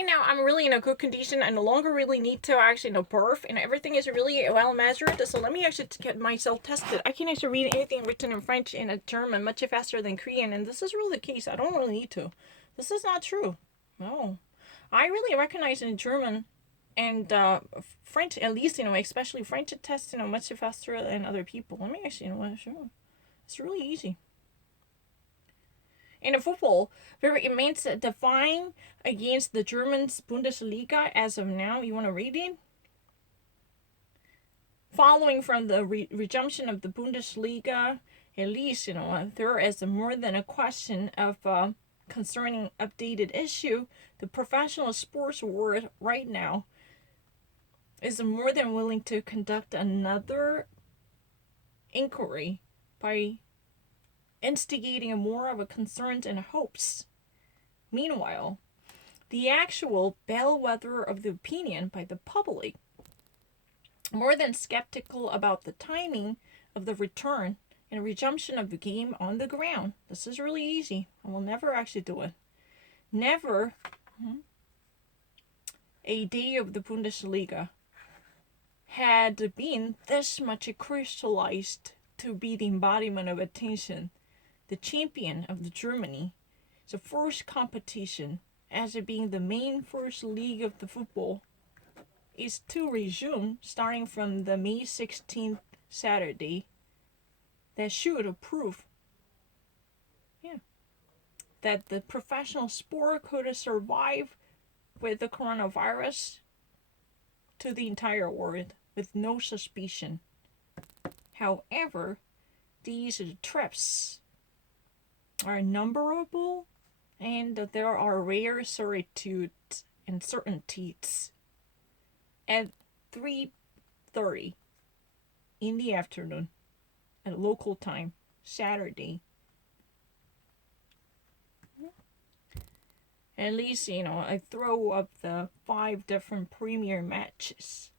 right now I'm really in a good condition. I no longer really need to actually birth, and everything is really well measured. So let me actually get myself tested. I can actually read anything written in French and in German much faster than Korean, and this is really the case. I don't really need to. This is not true. No, I really recognize in German and French, at least especially French tests much faster than other people. Let me actually show. It's really easy. In the football, very immense defying against the German Bundesliga as of now. You want to read it? Following from the resumption of the Bundesliga, at least, there is more than a question of concerning updated issue. The professional sports world right now is more than willing to conduct another inquiry by instigating more of a concerns and hopes. Meanwhile, the actual bellwether of the opinion by the public, more than skeptical about the timing of the return and resumption of the game on the ground. This is really easy. I will never actually do it. Never a day of the Bundesliga had been this much crystallized to be the embodiment of attention. The champion of the Germany, the first competition, as it being the main first league of the football, is to resume starting from the May 16th Saturday. That should prove that the professional sport could survive with the coronavirus to the entire world with no suspicion. However, these trips are numberable, and there are rare certitudes and certainties. At 3:30 in the afternoon at local time, Saturday, at least I throw up the 5 different premier matches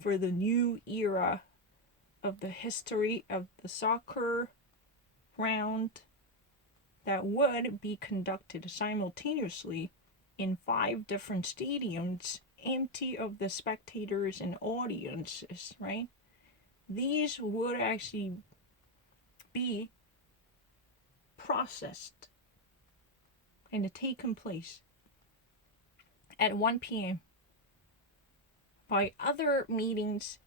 for the new era of the history of the soccer round that would be conducted simultaneously in 5 different stadiums, empty of the spectators and audiences, right? These would actually be processed and taken place at 1 p.m. by other meetings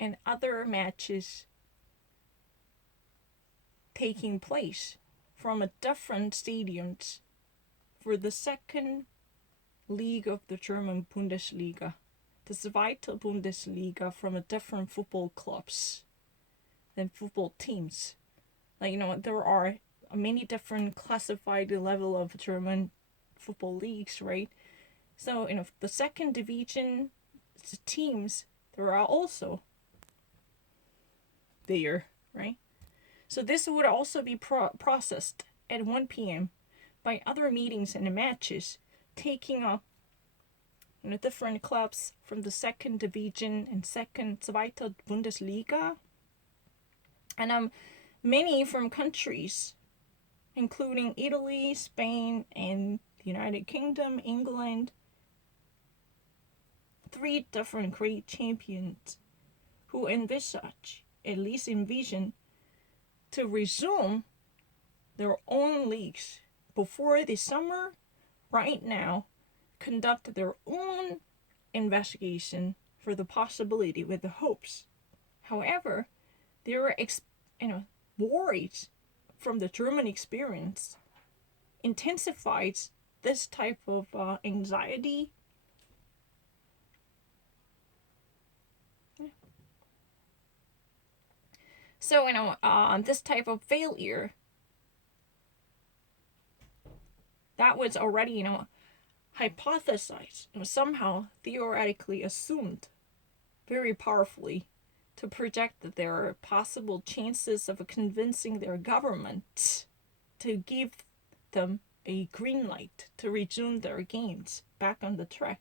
and other matches taking place from a different stadiums for the second league of the German Bundesliga, the Zweite Bundesliga, from a different football clubs and football teams. There are many different classified level of German football leagues, right? So the second division teams, there are also there, right? So this would also be processed at 1 p.m. by other meetings and matches taking up different clubs from the second division and second Zweite Bundesliga, and many from countries including Italy, Spain, and the United Kingdom, England. 3 different great champions who envisage, at least envision, to resume their own leagues before the summer, right now, conduct their own investigation for the possibility with the hopes. However, there are worries from the German experience intensifies this type of anxiety. So this type of failure that was already hypothesized, somehow theoretically assumed very powerfully to project that there are possible chances of convincing their government to give them a green light to resume their games back on the track.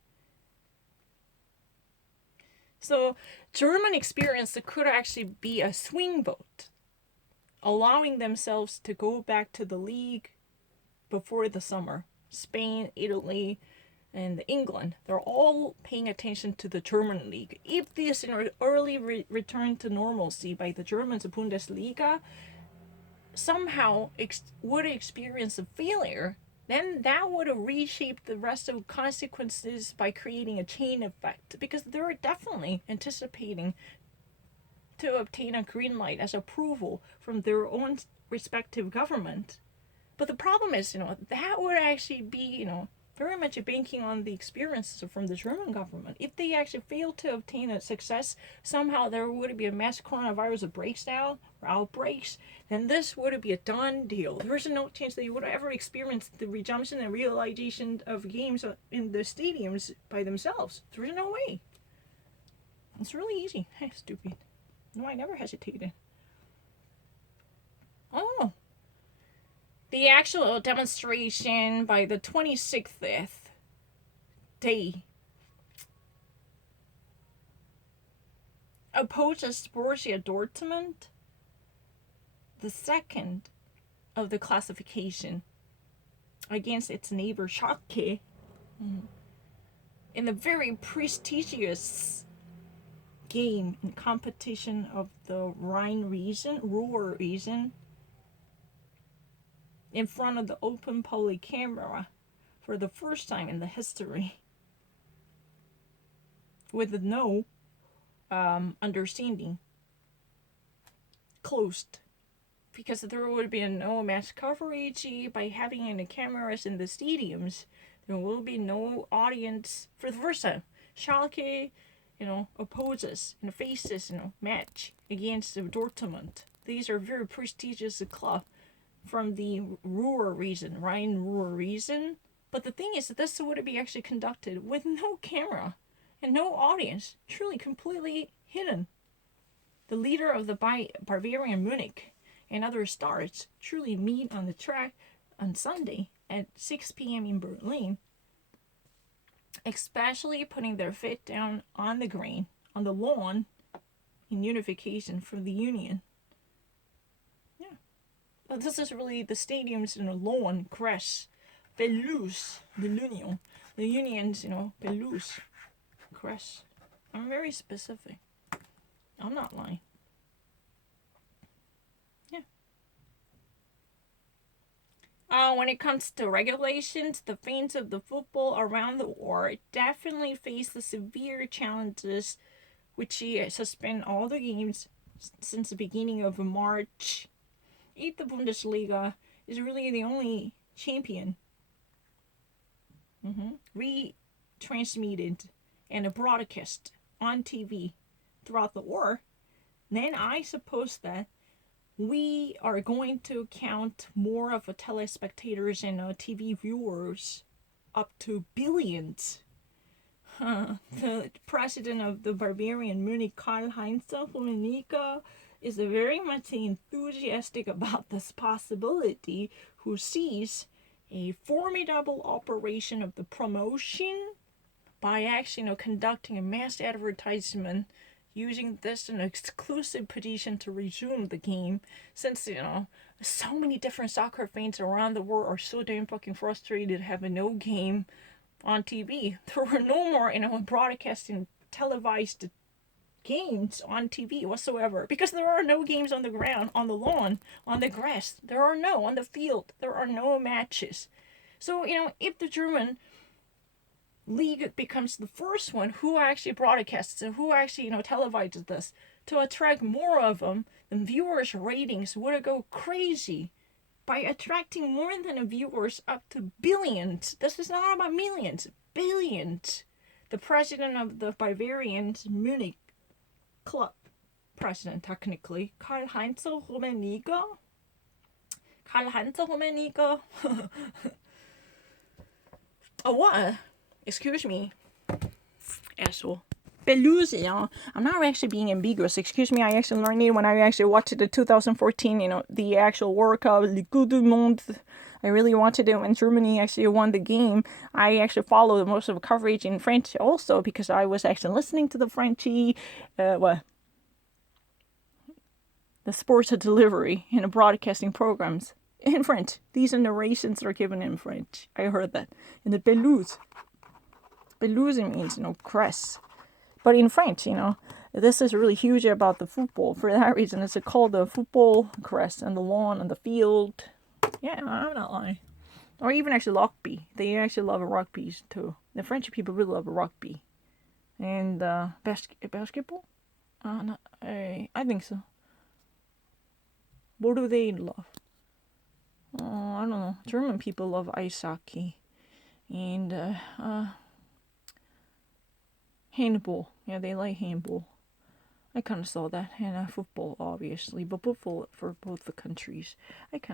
So German experience could actually be a swing vote, allowing themselves to go back to the league before the summer. Spain, Italy, and England, they're all paying attention to the German league. If this early return to normalcy by the Germans, Bundesliga, somehow would experience a failure, then that would have reshaped the rest of consequences by creating a chain effect, because they're definitely anticipating to obtain a green light as approval from their own respective government. But the problem is, that would actually be, very much banking on the experiences from the German government. If they actually fail to obtain a success, somehow there would be a mass coronavirus breakdown or outbreaks, then this would be a done deal. There's no chance that you would ever experience the resumption and realization of games in the stadiums by themselves. There's no way. It's really easy. Hey, stupid. No, I never hesitated. Oh. The actual demonstration by the 26th day opposes Borussia Dortmund, the second of the classification, against its neighbor Schalke in the very prestigious game and competition of the Ruhr region, in front of the open poly camera for the first time in the history, with no understanding, closed, because there would be no mass coverage by having any cameras in the stadiums. There will be no audience for the first time. Schalke, opposes and faces, match against Dortmund. These are very prestigious club from the Ruhr region, Rhine-Ruhr region. But the thing is that this would be actually conducted with no camera and no audience, truly completely hidden. The leader of the Bavarian Munich and other stars truly meet on the track on Sunday at 6 p.m. in Berlin, especially putting their foot down on the green, on the lawn, in unification for the union. This is really the stadiums in a lawn, grass, pelouse, the union. The unions, pelouse, grass. I'm very specific. I'm not lying. When it comes to regulations, the fans of the football around the world definitely face the severe challenges, which suspend all the games since the beginning of March. If the Bundesliga is really the only champion retransmitted and broadcast on TV throughout the war, then I suppose that we are going to count more of a telespectators and TV viewers up to billions. The president of the Bavarian Munich, Karl-Heinz Rummenigge, is very much enthusiastic about this possibility, who sees a formidable operation of the promotion by actually conducting a mass advertisement, using this an exclusive petition to resume the game, since so many different soccer fans around the world are so damn fucking frustrated having no game on TV. There were no more broadcasting televised games on TV whatsoever, because there are no games on the ground, on the lawn, on the grass. There are no on the field. There are no matches. So if the German league becomes the first one who actually broadcasts and who actually televises this to attract more of them, then viewers' ratings would go crazy by attracting more than viewers up to billions. This is not about millions, billions. The president of the Bavarian Munich club, president technically, Karl-Heinz Rummenigge. Karl-Heinz Rummenigge. Oh, what? Excuse me, asshole. Belusi, I'm not actually being ambiguous. Excuse me, I actually learned it when I actually watched the 2014, the actual World Cup, Le Coupe du Monde. I really wanted it when Germany actually won the game. I actually followed most of the coverage in French also, because I was actually listening to the Frenchy, the sports delivery in the broadcasting programs in French. These are narrations that are given in French. I heard that. And the pelouse. Pelouse means, grass. But in French, this is really huge about the football. For that reason, it's called the football grass and the lawn and the field. Yeah, I'm not lying. Or even actually rugby. They actually love rugby too. The French people really love rugby. And basketball? No, I think so. What do they love? I don't know. German people love ice hockey. And handball. Yeah, they like handball. I kind of saw that. And football, obviously. But football for both the countries. I kind